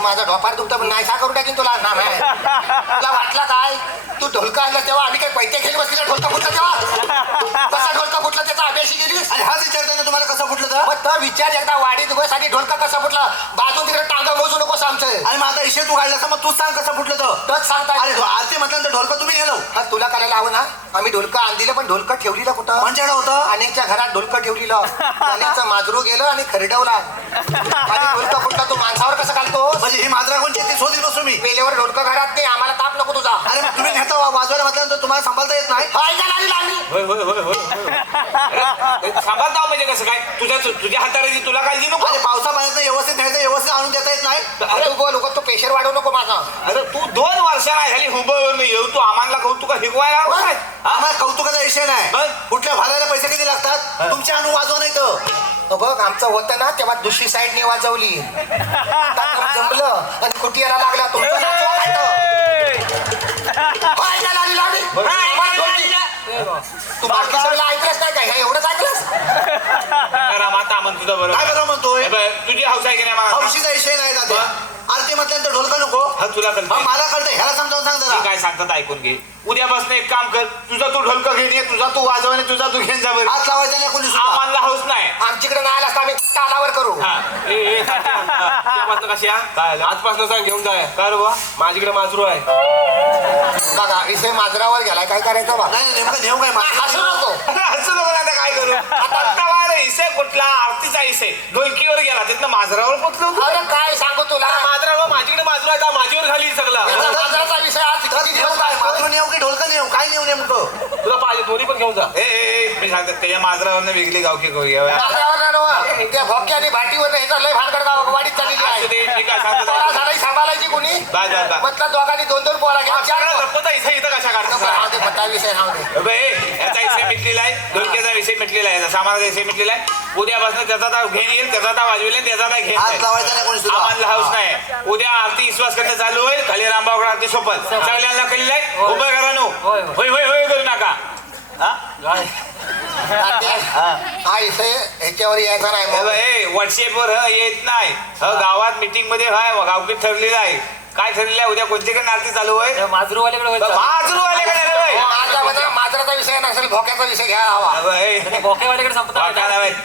माझा ढोपार दुखतं पण नाही करू टाकीन तुला ना तुला वाटला काय तू ढोलका आणला तेव्हा आम्ही काही पैसे खेळी बसली ढोलका फुटला तेव्हा कसा ढोलका फुटला त्याचा अभ्यासी गेलीस आणि हाच विचारताना तुम्हाला कसं फुटलं तर मग तो विचार एकदा वाढीत बस आणि ढोलका कसा फुटला बाजून तिकडे टांगा मोजू नकोस आमचं आणि मग आता इशे तू काढला मग तूच सांग कसं फुटलं तर तोच सांगता अरे आरती म्हटल्यानंतर ढोलका तुम्ही गेलो हा तुला करायला हवं ना आम्ही ढोलका आण दिलं पण ढोलका ठेवलीला कुठं कोणच्याकडे होतं अनेकच्या घरात ढोलकं ठेवलीलं त्याचं माजरू गेलं आणि खरडवला आणि ढोलका फुटला तो माणसावर कसं घालतो म्हणजे ही मात्रा कोणची ती शोधीत बसू मी वेळेवर ढोलकं घरात नाही आम्हाला ताप नको तुझा अरे मग तुम्ही नेता वाजवायला म्हटल्यानंतर तुम्हाला सांभाळता येत नाही हा, ऐकायला आली आम्ही होय होय होय होय सांभाळता म्हणजे कसं काय तुझ्या हाताने तुला काळजी नको आणि पावसा पाण्यात व्यवस्थित न्यायचं व्यवस्थित आणून देता येत नाही अरे तू बोल तो प्रेशर वाढवू नको माझा अरे तू 2 वर्षाला झाली हुबळून येऊ तू आम्हाला कौतुक हिगवायला काय आम्हाला कौतुकाचा विषय नाही बघ. कुठल्या भाड्याला पैसे किती लागतात तुमच्या आणून वाजवा नाही तर बघ आमचं होतं ना तेव्हा दुसरी साईडने वाजवली आता जमलं आणि कुटियाला लागला तुमचं नाचवा काय तर? हा, ऐकायला आली आम्ही आम्हाला ढोलकी. तू बाकी सगळं ऐकलंच नाही काय हे एवढंच ऐकलंस माता म्हण तुझं काय बरोबर करा म्हणतोय हे बघ, तुझी हौस आहे की नाही मला हौशीचा विषय नाही दादा आरती म्हटल्यानंतर ढोलका नको हा तुला कळतं मग मला कळतं ह्याला समजावून सांग मी जरा काय सांगतात ऐकून घे उद्यापासून एक काम कर तुझा तू ढोलकं घेऊन ये तुझा तू वाजव आणि तुझा तू घेऊन जा बरं हात लावायचा नाही कोणी सुद्धा आम्हाला हौस नाही आमच्याकडे नाही आलास तर आम्ही तालावर करू हा कशी काय आजपासून सांग घेऊन जाय कर बा माझ्याकडे माजरू आहे बघा इथे माजरावर गेलाय काय करायचं बा नाही नाही, नेमकं नेऊ काय हसू नको असं नको आता काय करू आता तवार इसे कुठला आरतीचा इसे ढोलकीवर गेला तिथनं माजरावर पोचलो तू. अरे काय सांगू तुला माजरा माझ्याकडे माजरू आहे माझीवर घाली सगळं माजराचा विषय आज किती दिवस काय काय मात्र नेऊ की ढोलका नेऊ काय नेऊ नेमकं तुला पाहिजे दोन्ही पण घेऊन जा मी सांगतो त्याच्या माजरावर वेगळी गावकी करूया माजरावर नव्ह, त्या भोक्या आणि भाटीवर ह्याचा लय भानगड वाढीत चाललेली असू दे, आहे मी काय सांगतो पोरा झाडाही सांभाळायची कोणी बा, बा, बा. म्हटलं दोघांनी 2-2 पोरा घ्या चार लपता इथे इथं कशा नको, काढता राहू दे, पत्ता विषय राहू दे. अबे, याचा विषय मिटलेला आहे ढोलक्याचा विषय मिटलेला आहे सामानाचा विषय मिटलेला आहे उद्यापासून त्याचा ताव घेऊन येईल त्याचा ताव वाजवेल आणि त्याचा ताव घेऊन हात जाईल. लावायचा नाही कोणी सुद्धा आम्हाला हाऊस नाही उद्या आरती विश्वास करणं चालू होईल खाली रामभाऊ आरती सोपत सगळ्यांना कळलेलं आहे उभं करा नो होय होय होय करू नका हा? हा विषय ह्याच्यावर यायचा नाही मग. व्हॉट्सअपवर येत नाही गावात मीटिंग मध्ये गावकीत ठरलेलं आहे काय ठरलेलं आहे उद्या कोणत्याकडे आरती चालू आहे माजरूवाल्याकडे माजरूवाल्याकडे रे बाई. माझा बघा, माजराचा विषय नसेल भोक्याचा विषय घ्या हवा भोकेवाल्याकडे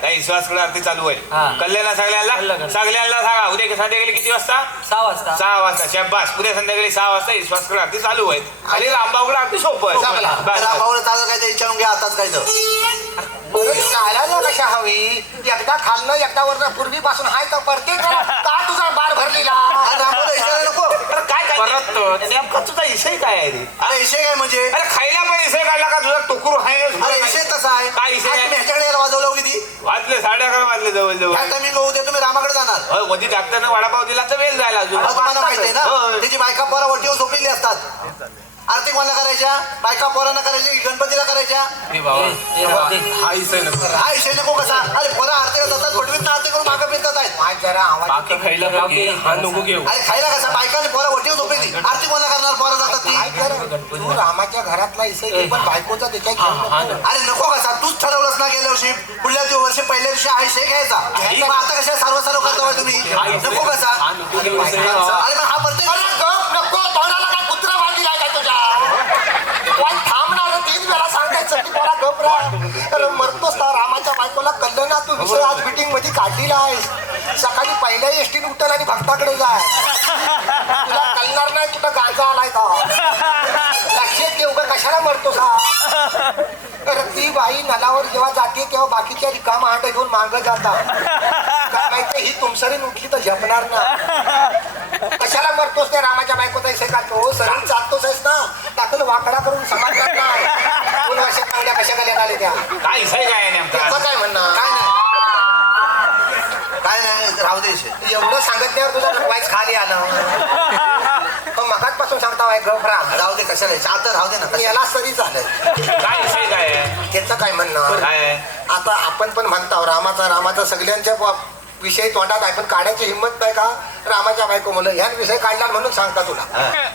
काही विश्वास करून आरती चालू आहे हा. कल्याणला सगळ्यांना सांगा उद्या संध्याकाळी किती वाजता 6 वाजता 6 वाजता शाबास उद्या संध्याकाळी 6 वाजता विश्वास करून आरती चालू आहे आणि रामभाऊकडे आरती सोपं चांगला. रामावर ताजं काय ते विचारून घ्या आताच काय तर चालायला कशा हवी एकदा खाल्लं एकदा वरनं पूर्वीपासून हाय तर प्रत्येक का तुझा बार भरलेला रामाला विचारायला नको परत नेमका तुझा विषय काय आहे रे अरे विषय काय म्हणजे अरे खायला पण विषय काढला का तुझा टोकरू आहे अरे विषय तसा आहे काय विषय आहे? आज तुम्ही ह्याच्याकडे यायला वाजवलं किती वाजले 11:30 वाजले जवळ जवळ काय टायमिंग होऊ दे तुम्ही रामाकडे जाणार मध्ये डॉक्टरने वडापाव दिला तर वेळ जायला अजून आता तुम्हाला माहिती आहे ना होय. त्याची बायका पोरा वरतीवर झोपलेली असतात आरती कोणाला करायच्या बायका पोरांना करायच्या की गणपतीला करायच्या हा इसे नको हा विषय नको कसा अरे पोरा आरतीला जातात पटवीत आरती करून मागं फिरतात आहेत आज जरा आवाज बाकी खायला पाहिजे हा नको घेऊ अरे खायला कसा बायका आणि पोरा वरतीवर झोपलेली आरती कोणाला करणार पोरा जातात ती काय कर तू रामाच्या घरातला इसे पण बायकोचा त्याच्या घेऊन अरे नको कसा तूच ठरवलंस ना गेल्या वर्षी पुढल्या वर्षी पहिल्या दिवशी हा विषय घ्यायचा मग आता कशा सर्व करता तुम्ही नको कसा अरे पण हा प्रत्येक अरे गप नको तोंडाला काय कुत्रा बांधलेला आहे काय तुझ्या कोण थांबणार 3 वेळा सांगायचं की मला गप राहा अरे मरतोस ना रामाच्या बायकोला कळलं ना तू विषय आज मीटिंग मध्ये काढलेला आहेस सकाळी पहिल्या एसटीने उठल आणि भक्ताकडे जाय तुला कळणार नाही कुठं गांजा आलाय का लक्षात ठेव का कशाला मरतोस हा अरे ती बाई नलावर जेव्हा जाते तेव्हा बाकीच्या रिकामा हात घेऊन मागं जातात काय माहिती ही तुमसरीन उठली तर झपणार ना कशाला मरतोस त्या रामाच्या बायकोचा इसे काढतो सरळ चालतोस आहेस ना टाकलं वाकडा करून समाजणार नाही 2 वर्ष चांगल्या कशा गल्यात आले त्या काय विषय काय आहे नेमका त्याचं काय म्हणणं काय नाही राहू दे विषय एवढं सांगितल्यावर तुझं वाईस खाली आलं पण मगाचपासून सांगता वाय गफरा राहू दे कशाला आता राहू दे ना याला सरी झालं काय विषय काय आहे त्याचं काय म्हणणं काय आहे आता आपण पण म्हणतो रामाचा सगळ्यांच्या विषय तोंडात आहे पण काढायची हिंमत नाही का रामाच्या बायको मुलं ह्या विषय काढला म्हणून सांगता तुला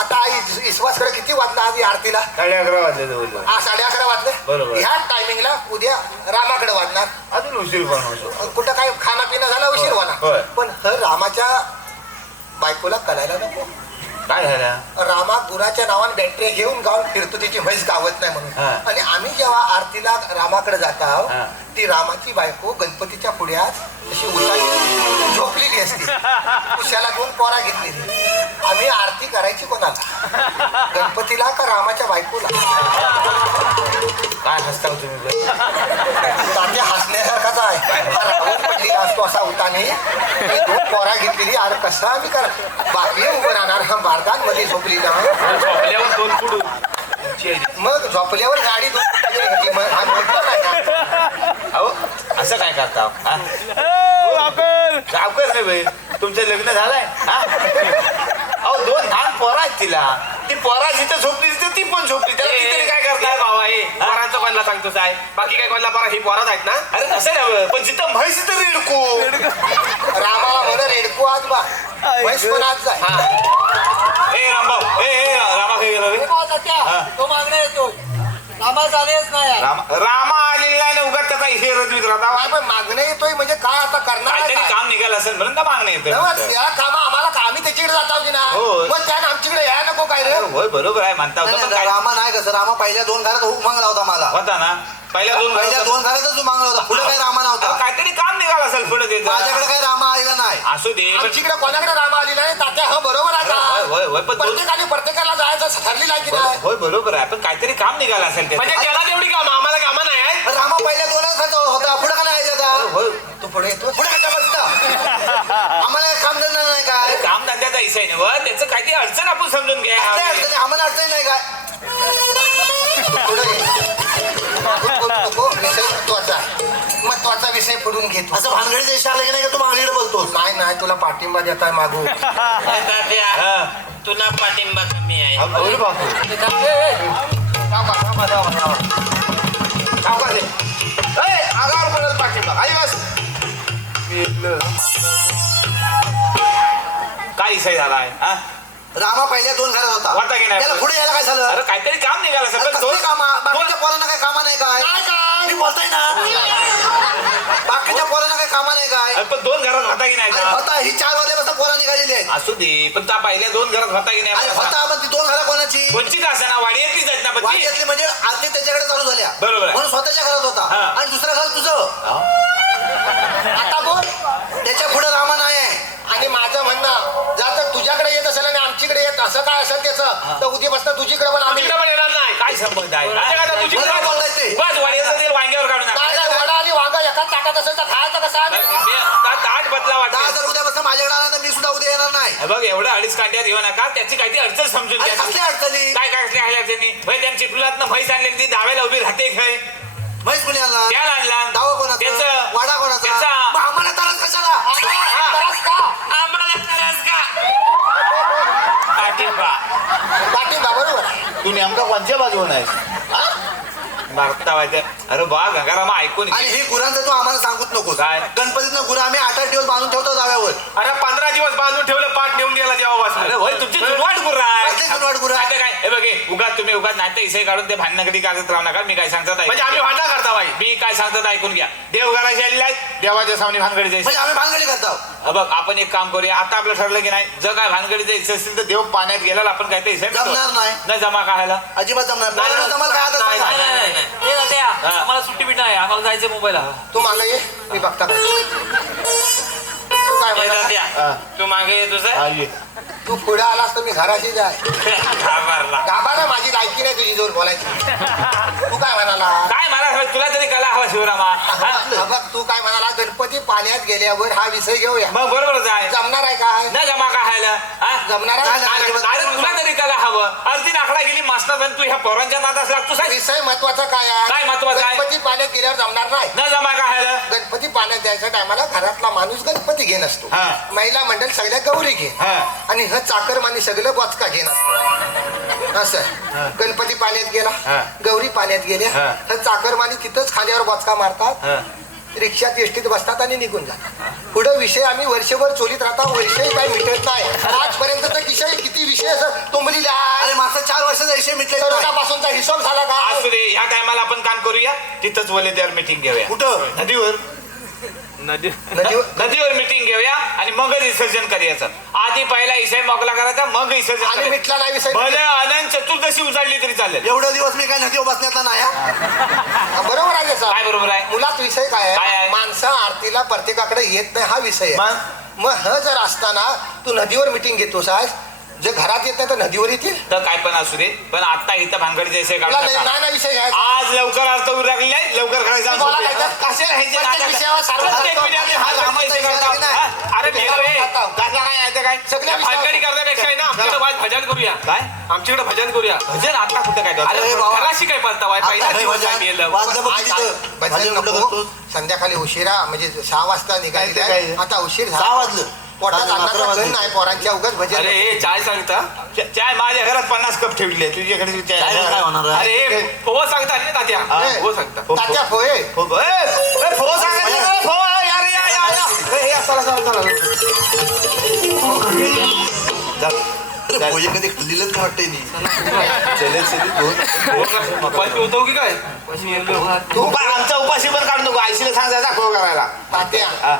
आता आई विश्वासकडे किती वाजला आधी आरतीला 11:30 वाजले जवळ 11:30 वाजले बरोबर. ह्या टायमिंगला उद्या रामाकडे वाजणार अजून उशीर पण होतो कुठं काय खाना पिणं झालं उशीर होय. होणार पण हर रामाच्या बायकोला कळायला नको. काय झालं? रामा गुराच्या नावाने बॅटरी घेऊन गाऊन फिरतो, त्याची म्हैस गावत नाही म्हणून. हा. आणि आम्ही जेव्हा आरतीला रामाकडे जात हा. आहोत, ती रामाची बायको गणपतीच्या पुढ्यात अशी उठाली झोपलेली असते. उशाला दोन पोरा घेतलेली. आम्ही आरती करायची कोणाला, गणपतीला का रामाच्या बायकोला? काय हसता हो तुम्ही? तात्या हसण्यासारखाच आहे. हा रावण पडलेला असतो असा उठाने, ती दोन पोरा घेतलेली. अरे कसं आम्ही करा, बाकी उभं राहणार हा बारदांमध्ये झोपलेला. झोपल्यावर दोन फुटू. मग झोपल्यावर गाडी दोन फुटाची होती. मग हा मोठा नाही का? अहो असं काय करता? गावकर नाही बाई, तुमचं लग्न झालंय? हा? अहो 2 लहान पोरं आहेत तिला. ती पोरा जिथं झोपली तिथं ती पण झोपली. त्याला किती काय करताय बाबा हे पोरांचं कोणाला सांगतो काय, बाकी काय कोणाला पोरा ही पोराच आहेत ना. अरे कसं नाही, पण जिथं म्हैस तिथं रेडकू. रामाला म्हणा रेडकू आज बा, म्हैस पण आज जाय. ए रामभाऊ, ए रामा काय गेला रे? तो मागणे येतो, रामा झालेच नाही. रामा आलेला नाही ना, उगाच त्याचा हे रजवीत राहता. काय पण मागणे येतोय म्हणजे काय आता करणार काहीतरी काय? काम निघालं असेल म्हणून तर मागणं येतं. त्या कामा आम्हाला का आम्ही त्याच्याकडे जात आहोत ना, होय. मग त्यानं आमच्याकडे यायला नको काय रे? होय बरोबर आहे म्हणता होता, पण काय रामा नाही कसं, रामा पहिल्या 2 घरात हुक मागला होता मला. होता ना पहिल्या पहिल्या 2 घरातच मागला होता, पुढे काही रामा नव्हता. काहीतरी काम निघालं असेल पुढे त्याचं. माझ्याकडे काही रामा आलेला नाही. असू दे पण- आमच्याकडे कोणाकडे रामा आली नाही. तात्या हा बरोबर आहे होय, का? होय, होय, पण दोन- प्रत्येकाला जायचं ठरलेलं आहे की नाही? होय बरोबर आहे, पण काहीतरी काम निघालं असेल त्याचं. म्हणजे त्याला तेवढी काम, आम्हाला कामा नाही आहेत. रामा पहिल्या 2 घरात होता, पुढे का नाही आलेला होय, होता? होय. तू पुढे येतो. पुढे कशा बसता? आम्हाला काही काम धंदा नाही काय. काम धंद्याचा विषय नाही व, त्याचं काहीतरी अडचण आपण समजून घ्या. काय अडचणी, आम्हाला अडचणी नाही काय. पुढे ये. बोलू नको, विषय महत्वाचा आहे. महत्वाचा विषय पुढून घेतो. असं भानगडी देश आलं की नाही का तू मागणीकडे बोलतोस. नाही तुला पाठिंबा देताय मागू. हा. तुला पाठिंबा कमी आहे. हा, बोल बापू. सावकाश आहे. ए, आगावर बोलत पाठिंबा आई बस. काय विषय झालाय? हा? रामा पहिल्या 2 घरात होता होता, की नाही? त्याला पुढे यायला काय झालं? अरे काहीतरी काम निघालं असेल, पण कसली दोन- कामा? बाकीच्या पोरांना काही कामा नाही काय? काय काय? मी बोलतोय ना, बाकीच्या पोरांना काही कामा नाही काय? अरे, पण 2 घरात होता की नाही अरे का? होता, ही 4 वाजल्यापासून पोरं निघालेली आहेत. असू दे, पण त्या पहिल्या 2 घरात होता की अरे नाही? होता, पण ती 2 घरं कोणाची? कोणची का असं ना वाडी येतलीच आहेत ना पण ती? वाड्यातली म्हणजे आरती त्याच्याकडे चालू झाल्या, बरोबर आहे. म्हणून स्वतःच्या घरात होता. हा. आणि दुसरं घर तुझं, आता बोल. त्याच्या पुढे रामा नाही आहे. आणि माझं म्हणणं जर तर तुझ्याकडे येत असेल आणि आमच्याकडे येत असं काय असेल त्याचं, तर उद्यापासून तुझीकडे पण आम्ही तिकडे पण येणार नाही. काय संबंध आहे? म्हणजे काय आता तुझी बरोबर बोलताय ते. बस वाडीचं तेल वांग्यावर काढून टाक. नाही, वडा आणि वांगा एकाच ताटात असेल तर खायचं कसं आम्ही? ताट बदला 10 वाटत. हजार उद्यापासून माझ्याकडे आला तर मी सुद्धा उद्या येणार नाही. बघ एवढं 2.5 कांड्यात येऊ नका, त्याची काहीतरी अडचण समजून आणि घ्या. कसल्या अडचणी? काय काय कसल्या आहे अडचणी? भाई त्यांची फुलातनं म्हैस आणलेली ती दाव्याला उभी राहते काय? म्हैस कुणी आणला? त्याला आणला. दावा कोणाचा? त्याचं. वाडा कोणाचा? त्याचा. मग आम्हाला त्रास कशाला? त्रास का? आम्हाला त्रास का? पाठिंबा. पाठिंबा बरोबर आहे. तू नेमका कोणत्या बाजून आहेस? मागता वाटत. अरे बा गंगारामा ऐकून आणि घे. ही गुरांचं तू आम्हाला सांगूच नको. काय? गणपतीनं गुरं आम्ही 8-8 दिवस बांधून ठेवतो दाव्यावर. अरे 15 दिवस बांधून ठेवलं, पाठ नेऊन गेला तेव्हापासून. अरे होय तुमची जुनवाट गुर्रा आहे. कसली जुनवाट गुरं? आता काय हे बघे उगाच तुम्ही उगाच नाट्य इसे काढून ते भांडणगडी काढत राहू नका. मी काय सांगतात म्हणजे आम्ही भांडा करता बाई. मी काय सांगतात ऐकून घ्या. देवघराशी आलेले आहेत, देवाच्या सामने भानगडी म्हणजे जायचं. आम्ही भानगडी करतो. बघ आपण एक काम करूया. आता आपलं ठरलं की नाही, जर काय भानगडी जायचं असेल तर देव पाण्यात गेला आपण काय ते जमणार नाही. नाही जमा कायला. अजिबात जमणार नाही. जमाल काय आता नाही, सांगा. नाही, नाही, नाही. ए, तात्या, आम्हाला सुट्टी बिट्टी नाही, आम्हाला जायचं मुंबईला. तू मागे ये, मी बघता काय. तू काय ए, म्हणाला? तात्या, तू मागे येतोस आहे? तू पुढे आलास तर मी घराशी जाय. घाबरला. गाभाला माझी लायकी नाही तुझी जोर बोलायची. तू काय म्हणाला? काय मला हवं? तुला तरी कला हवा शिवरामा. हा? हा बघ तू काय म्हणाला, गणपती पाण्यात गेल्यावर हा विषय घेऊया. मग बरोबरच आहे. जमणार आहे काय? न जमा कायला. जमणार आहे? अरे तुला तरी कला हवं. अर्धी नाकडा गेली मास्टर आणि तू ह्या पोरांच्या नादास लागतो सांग. विषय महत्वाचा काय आहे? काय महत्वाचं आहे? गणपती पाण्यात गेल्यावर जमणार नाही. न जमा कायला. गणपती पाण्यात द्यायच्या टायमाला घरातला माणूस गणपती घेऊन असतो, हा. महिला मंडळ सगळ्या गौरी घे, हा. आणि ह चाकरमानी सगळं बचका घेऊन असतो. असं गणपती पाण्यात गेला, हा. गौरी पाण्यात गेल्या, हा. ह चाकरमानी तिथंच खांद्यावर बचका मारतात, हा. रिक्षात एसटीत बसतात आणि निघून जातात. पुढे विषय आम्ही वर्षभर चोलीत राहता, विषय काही मिटत नाही. आजपर्यंत विषय किती विषय असं तुंबलेले आहे. अरे मागच्या 4 वर्षाचा विषय मिटले नाही. करोनापासूनचा हिशोब झाला का? असू दे, ह्या टायमाला आपण काम करूया. तिथंच वलेद्यावर मीटिंग घेऊया. कुठं? नदीवर. नदीवर मिटिंग घेऊया आणि मगच विसर्जन करायचं. आधी पहिला विषय मोकला करायचा, मग विसर्जन आणि करायचं. मिटला नाही विषय भले अनंत चतुर्दशी उजाडली तरी चालेल. एवढे दिवस मी काय नदीवर बसण्यातला नाही हा. बरोबर आहे सर. काय बरोबर आहे? मुलात विषय काय काय आहे? आहे माणसं आरतीला प्रत्येकाकडे येत नाही हा विषय आहे. मग? मग ह जर असताना तू नदीवर मिटिंग घेतोस आहेस, जे घरात येत नाही तर नदीवर येतील. तर काय पण असू दे, पण आता इथं भानगडीचे विषय तुला काढू नाही नका. नाही ना विषय घ्यायचा. आज लवकर अर्थ उरकली आहे, लवकर करायचं. बोला काय तर? कशाला ह्याचे प्रत्येक नाटक? विषयावर सारखं प्रत्येक करतो. विषयावर हा हा रामाचा विषय विषय करता. नाही. हा? अरे त्याला मेलो हे. खाता. कसला काय आहे ते काय? सगळ्या भानगडी करण्यापेक्षा आहे ना आमच्याकडे आज भजन करूया. काय आमच्याकडे भजन करूया. भजन आता कुठं काय करतो? अरे बाबा. खलाशी काय पळता वाय पहिला आता हे दिवस आहे भजन मेलं. वाजलं बघ आज तिथं. भजन भजन कुठं नको. करतोस? संध्याकाळी उशिरा म्हणजे 6 वाजता निघाली काय ते काय? आता उशीर 6 वाजलं. पोटात अकरा अन्नाचा वाजले. गण नाही पोरांच्या उगाच भजन अरे हे चाय सांगता चाय माझ्या घरात 50 कप ठेवले, तुझ्याकडे चाय काय होणार आहे? अरे हो सांगता ना तात्या हो सांगता. तात्या फोय फो सांगायचं फो यार या या या. ए, ए, चला, चला, चला. अरे, भोजे कधी खाल्लेलंच नाही वाटतंय नी. चलेल, चलेल, दोन. पैसे होतो की काय? तू आमचा उपाशी पण काढू नको, आईशीला सांगायचा खो करायला. तात्या